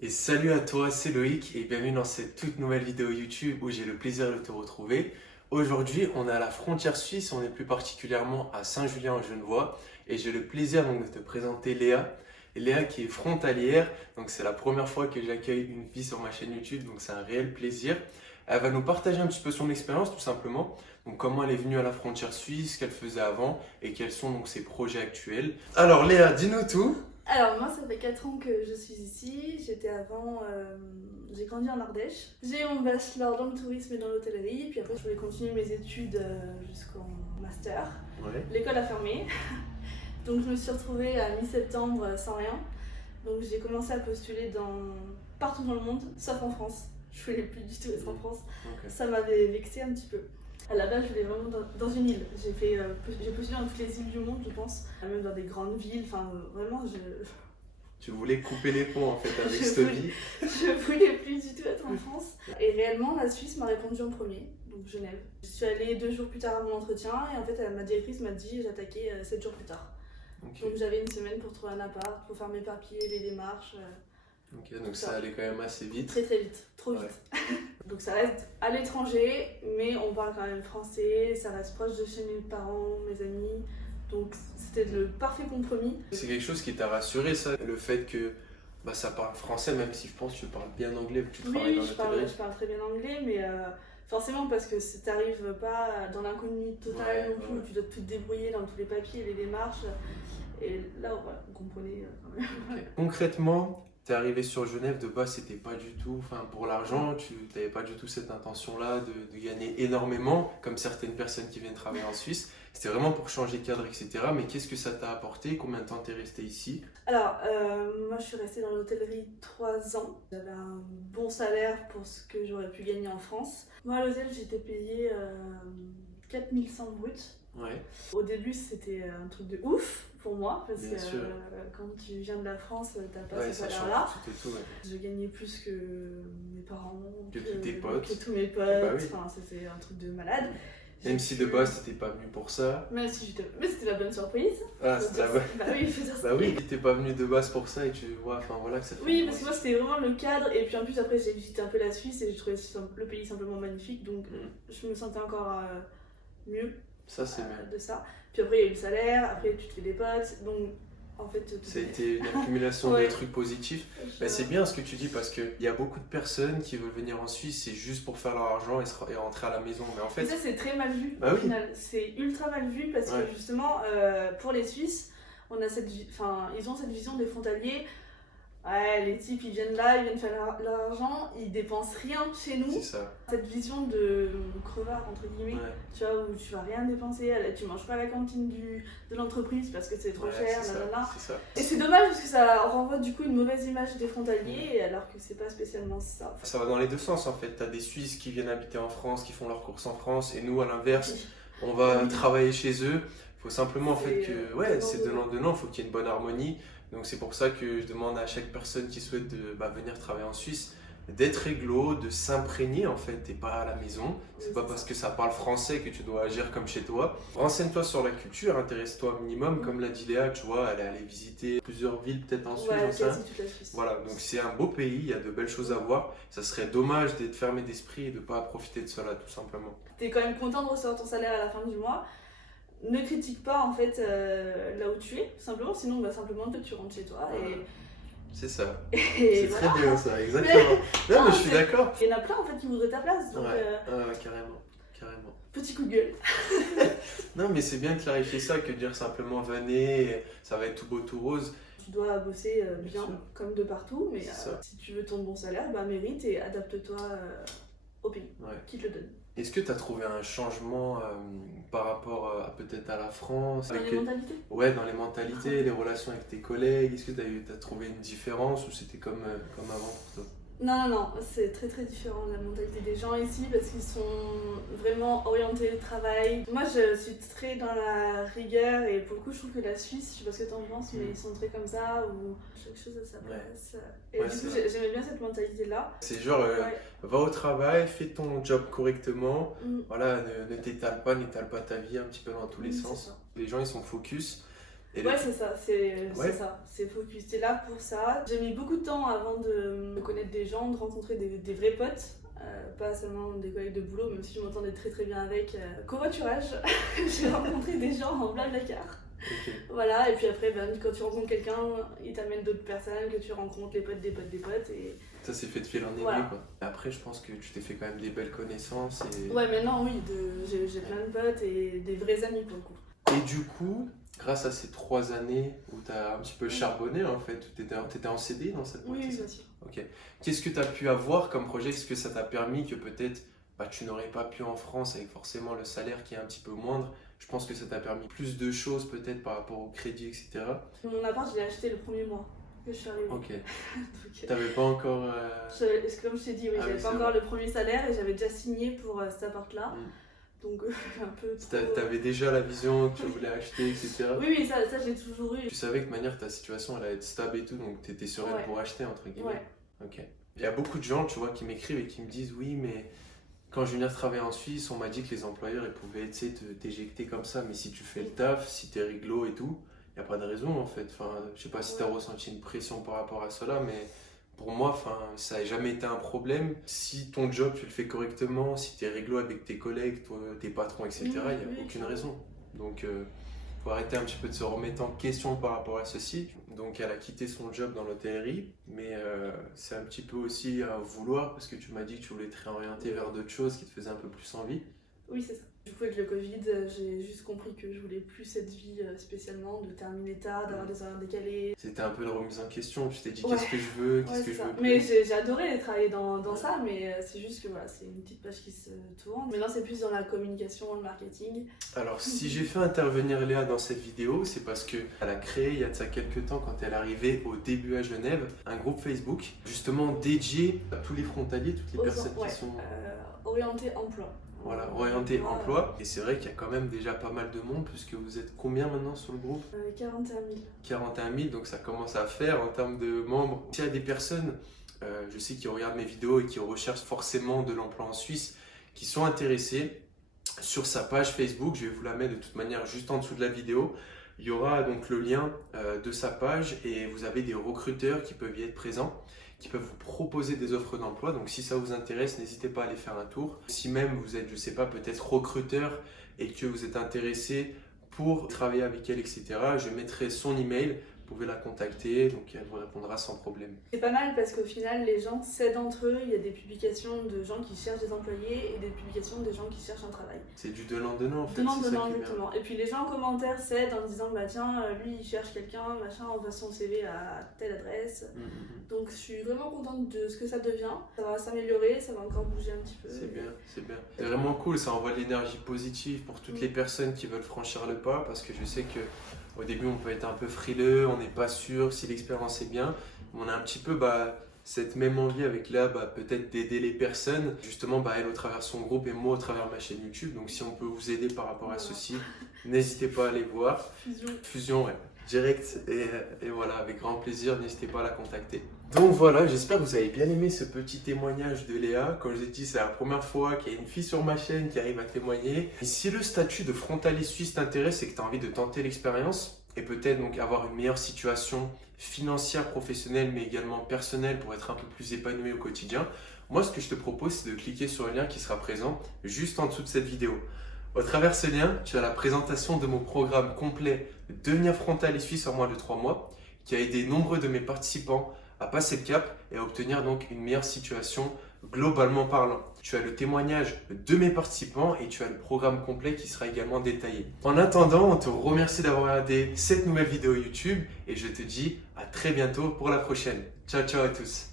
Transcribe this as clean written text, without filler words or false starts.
Et salut à toi, c'est Loïc et bienvenue dans cette toute nouvelle vidéo YouTube où j'ai le plaisir de te retrouver. Aujourd'hui, on est à la frontière suisse, on est plus particulièrement à Saint-Julien-en-Genevois et j'ai le plaisir donc de te présenter Léa. Et Léa qui est frontalière, donc c'est la première fois que j'accueille une fille sur ma chaîne YouTube, donc c'est un réel plaisir. Elle va nous partager un petit peu son expérience tout simplement, donc comment elle est venue à la frontière suisse, ce qu'elle faisait avant et quels sont donc ses projets actuels. Alors Léa, dis-nous tout. Alors moi ça fait 4 ans que je suis ici, j'ai grandi en Ardèche. J'ai eu mon bachelor dans le tourisme et dans l'hôtellerie, puis après je voulais continuer mes études jusqu'en master. Ouais. L'école a fermé, donc je me suis retrouvée à mi-septembre sans rien. Donc j'ai commencé à postuler partout dans le monde, sauf en France. Je voulais plus du tout être en France, Ok. ça m'avait vexée un petit peu. À la base, je voulais vraiment dans une île. J'ai postulé dans toutes les îles du monde, je pense. Même dans des grandes villes. Enfin, vraiment, Tu voulais couper les ponts en fait avec Je cette voulais- vie. je voulais plus du tout être en France. Et réellement, la Suisse m'a répondu en premier, donc Genève. Je suis allée 2 jours plus tard à mon entretien et en fait, ma directrice m'a dit j'attaquais 7 jours plus tard. Ok, Donc j'avais une semaine pour trouver un appart, pour faire mes papiers, les démarches. ok, donc ça allait quand même assez vite. Très très vite, trop Ouais. vite. Donc ça reste à l'étranger, mais on parle quand même français, ça reste proche de chez mes parents, mes amis. Donc c'était le parfait compromis. C'est quelque chose qui t'a rassuré ça, le fait que ça parle français, même si je pense que tu parles bien anglais vu que tu travailles dans Oui, l'hôtellerie. je parle très bien anglais, mais forcément parce que t'arrives pas dans l'inconnu total Ouais, non plus, ouais. où tu dois tout te débrouiller dans tous les papiers, les démarches. Et là, voilà, vous comprenez quand même. Ok. Concrètement, t'es arrivé sur Genève, de base c'était pas du tout, enfin pour l'argent, tu n'avais pas du tout cette intention-là de gagner énormément, comme certaines personnes qui viennent travailler en Suisse. C'était vraiment pour changer de cadre, etc. Mais qu'est-ce que ça t'a apporté? Combien de temps t'es resté ici? Alors, moi je suis restée dans l'hôtellerie 3 ans. J'avais un bon salaire pour ce que j'aurais pu gagner en France. Moi à l'hôtel j'étais payée 4100 bruts. Ouais, Au début c'était un truc de ouf pour moi parce Bien que sûr. quand tu viens de la France t'as pas ouais, ce ça change salaire-là. tout et tout. Ouais. Je gagnais plus que mes parents, Que tous tes potes. que tous mes potes. Bah oui. Enfin, c'était un truc de malade. Même si de base t'étais pas venu pour ça. Mais c'était la bonne surprise. Ah, Faut c'était la dire- bonne. Bah oui, il faut dire ça. Bah oui, t'es pas venu de base pour ça et tu vois, enfin voilà que ça fait. Oui, parce que moi c'était vraiment le cadre. Et puis en plus, après, j'ai visité un peu la Suisse et j'ai trouvé le pays simplement magnifique. Donc je me sentais encore mieux Ça c'est bien. de ça. Puis après, il y a eu le salaire. Après, tu te fais des potes. Donc en fait, Ça a été une accumulation Ouais. de trucs positifs. Bah, c'est bien ce que tu dis parce qu'il y a beaucoup de personnes qui veulent venir en Suisse, c'est juste pour faire leur argent et rentrer à la maison. Mais en Mais fait, ça, c'est très mal vu Bah au oui. final. C'est ultra mal vu parce Ouais. que justement, pour les Suisses, ils ont cette vision des frontaliers. Ouais, les types ils viennent là, ils viennent faire leur argent, ils dépensent rien chez nous. c'est ça. Cette vision de crevard, entre guillemets, Ouais. tu vois, où tu vas rien dépenser, tu manges pas à la cantine de l'entreprise parce que c'est trop Ouais, cher, c'est ça, nanana. c'est ça. Et c'est dommage parce que ça renvoie du coup une mauvaise image des frontaliers, alors que c'est pas spécialement ça. Ça va dans les deux sens en fait. T'as des Suisses qui viennent habiter en France, qui font leurs courses en France, et nous à l'inverse, on va Oui. travailler chez eux. Il faut simplement en fait C'est, que, ouais, c'est donnant-donnant. donnant-donnant, il faut qu'il y ait une bonne harmonie. Donc c'est pour ça que je demande à chaque personne qui souhaite venir travailler en Suisse d'être réglo, de s'imprégner en fait. T'es pas à la maison, c'est Oui, pas c'est parce ça. que ça parle français que tu dois agir comme chez toi. Renseigne-toi sur la culture, intéresse-toi un minimum, comme l'a dit Léa, tu vois, elle est allée visiter plusieurs villes peut-être en Suisse, Ouais, j'en sais rien. quasi toute la Suisse. Voilà, donc c'est un beau pays, il y a de belles choses à voir. Ça serait dommage d'être fermé d'esprit et de pas profiter de cela tout simplement. T'es quand même content de recevoir ton salaire à la fin du mois. Ne critique pas en fait là où tu es, tout simplement, sinon simplement tu rentres chez toi Voilà. C'est ça. et C'est voilà. très bien ça, exactement. Non mais je suis c'est- d'accord. Il y en a plein en fait qui voudraient ta place, donc Ouais, carrément, carrément. petit coup de gueule. Non mais c'est bien de clarifier ça que de dire simplement venez, ça va être tout beau tout rose. Tu dois bosser bien, sûr. comme de partout, mais C'est ça. si tu veux ton bon salaire, mérite et adapte-toi au pays Ouais. qui te le donne. Est-ce que tu as trouvé un changement par rapport peut-être à la France Dans les mentalités. Ouais, dans les mentalités, les relations avec tes collègues, est-ce que tu as trouvé une différence ou c'était comme avant pour toi? Non, c'est très très différent la mentalité des gens ici parce qu'ils sont vraiment orientés au travail. Moi je suis très dans la rigueur et pour le coup je trouve que la Suisse, je sais pas ce que t'en penses, mais ils sont très comme ça où chaque chose a sa place. Et Ouais, du c'est coup vrai. j'aimais bien cette mentalité là. C'est genre, va au travail, fais ton job correctement, Mm. voilà, ne t'étale pas ta vie un petit peu dans tous les Oui, sens. c'est ça. Les gens ils sont focus. Et Ouais, c'est ça, Ouais. c'est focus. T'es là pour ça. J'ai mis beaucoup de temps avant connaître des gens, de rencontrer des vrais potes. Pas seulement des collègues de boulot, même si je m'entendais très très bien avec. Covoiturage, j'ai rencontré des gens en Blablacar. Ok. Voilà, et puis après, quand tu rencontres quelqu'un, il t'amène d'autres personnes, que tu rencontres, les potes des potes des potes. Et Ça s'est fait de fil en aiguille, voilà. quoi. Après, je pense que tu t'es fait quand même des belles connaissances. Ouais, maintenant, oui, j'ai plein de potes et des vrais amis pour le coup. Et du coup, grâce à ces 3 années où tu as un petit peu charbonné, en fait, où tu étais en CDI dans cette boîte, Oui, c'est ça? bien sûr. Ok. Qu'est-ce que tu as pu avoir comme projet? Est-ce que ça t'a permis que peut-être tu n'aurais pas pu en France avec forcément le salaire qui est un petit peu moindre? Je pense que ça t'a permis plus de choses peut-être par rapport au crédit, etc. Mon appart, je l'ai acheté le premier mois que je suis arrivée. Ok. Donc, T'avais pas encore. comme je t'ai dit, oui, Ah j'avais oui, pas c'est encore vrai. le premier salaire et j'avais déjà signé pour cet appart-là. Donc, un peu trop. T'avais déjà la vision que tu voulais acheter, etc. Oui, ça j'ai toujours eu. Tu savais que de manière ta situation allait être stable et tout, donc t'étais sereine Ouais. pour acheter, entre guillemets. Ouais. Ok. Il y a beaucoup de gens, tu vois, qui m'écrivent et qui me disent oui, mais quand je venais travailler en Suisse, on m'a dit que les employeurs ils pouvaient t'éjecter comme ça, mais si tu fais le taf, si t'es réglo et tout, il n'y a pas de raison en fait. Enfin, je sais pas si t'as ressenti une pression par rapport à cela, mais pour moi, enfin, ça n'a jamais été un problème. Si ton job, tu le fais correctement, si t'es réglo avec tes collègues, tes patrons, etc., il n'y a aucune raison. Donc, faut arrêter un petit peu de se remettre en question par rapport à ceci. Donc elle a quitté son job dans l'hôtellerie, mais c'est un petit peu aussi un vouloir parce que tu m'as dit que tu voulais te réorienter vers d'autres choses qui te faisaient un peu plus envie. Oui, c'est ça. Du coup, avec le Covid, j'ai juste compris que je voulais plus cette vie spécialement, de terminer tard, d'avoir des horaires décalés. C'était un peu une remise en question, tu t'es dit Ouais. qu'est-ce que je veux, qu'est-ce que je ça. veux plus. Mais j'ai adoré travailler dans ça, mais c'est juste que voilà, c'est une petite page qui se tourne. Maintenant, c'est plus dans la communication, le marketing. Alors, si j'ai fait intervenir Léa dans cette vidéo, c'est parce qu'elle a créé, il y a de ça quelques temps, quand elle est arrivée au début à Genève, un groupe Facebook, justement dédié à tous les frontaliers, toutes les personnes qui sont orientées emploi. voilà, orientées emploi. Et c'est vrai qu'il y a quand même déjà pas mal de monde, puisque vous êtes combien maintenant sur le groupe? 41 000. 41 000, donc ça commence à faire en termes de membres. S'il y a des personnes, je sais, qui regardent mes vidéos et qui recherchent forcément de l'emploi en Suisse, qui sont intéressées, sur sa page Facebook, je vais vous la mettre de toute manière juste en dessous de la vidéo, il y aura donc le lien de sa page et vous avez des recruteurs qui peuvent y être présents, qui peuvent vous proposer des offres d'emploi. Donc si ça vous intéresse, n'hésitez pas à aller faire un tour. Si même vous êtes, je sais pas, peut-être recruteur et que vous êtes intéressé pour travailler avec elle, etc., je mettrai son email. Vous pouvez la contacter, donc elle vous répondra sans problème. C'est pas mal parce qu'au final, les gens s'aident entre eux. Il y a des publications de gens qui cherchent des employés et des publications de gens qui cherchent un travail. C'est du donnant-donnant en fait. Donnant, exactement. Et puis les gens en commentaire s'aident en disant bah tiens, lui il cherche quelqu'un, machin, envoie son CV à telle adresse. Donc je suis vraiment contente de ce que ça devient. Ça va s'améliorer, ça va encore bouger un petit peu. C'est bien, c'est bien. C'est vraiment cool, ça envoie de l'énergie positive pour toutes les personnes qui veulent franchir le pas, parce que je sais que au début on peut être un peu frileux, on n'est pas sûr si l'expérience est bien. On a un petit peu cette même envie avec Léa, peut-être d'aider les personnes, justement elle au travers de son groupe et moi au travers de ma chaîne YouTube. Donc si on peut vous aider par rapport à ceci, n'hésitez pas à aller voir. Fusion, ouais. Direct et voilà, avec grand plaisir, n'hésitez pas à la contacter. Donc voilà, j'espère que vous avez bien aimé ce petit témoignage de Léa. Comme je vous ai dit, c'est la première fois qu'il y a une fille sur ma chaîne qui arrive à témoigner. Et si le statut de frontalier suisse t'intéresse et que tu as envie de tenter l'expérience et peut-être donc avoir une meilleure situation financière, professionnelle, mais également personnelle pour être un peu plus épanoui au quotidien, moi ce que je te propose, c'est de cliquer sur le lien qui sera présent juste en dessous de cette vidéo. Au travers de ce lien, tu as la présentation de mon programme complet Devenir frontalier suisse en moins de 3 mois qui a aidé nombreux de mes participants à passer le cap et à obtenir donc une meilleure situation globalement parlant. Tu as le témoignage de mes participants et tu as le programme complet qui sera également détaillé. En attendant, on te remercie d'avoir regardé cette nouvelle vidéo YouTube et je te dis à très bientôt pour la prochaine. Ciao ciao à tous.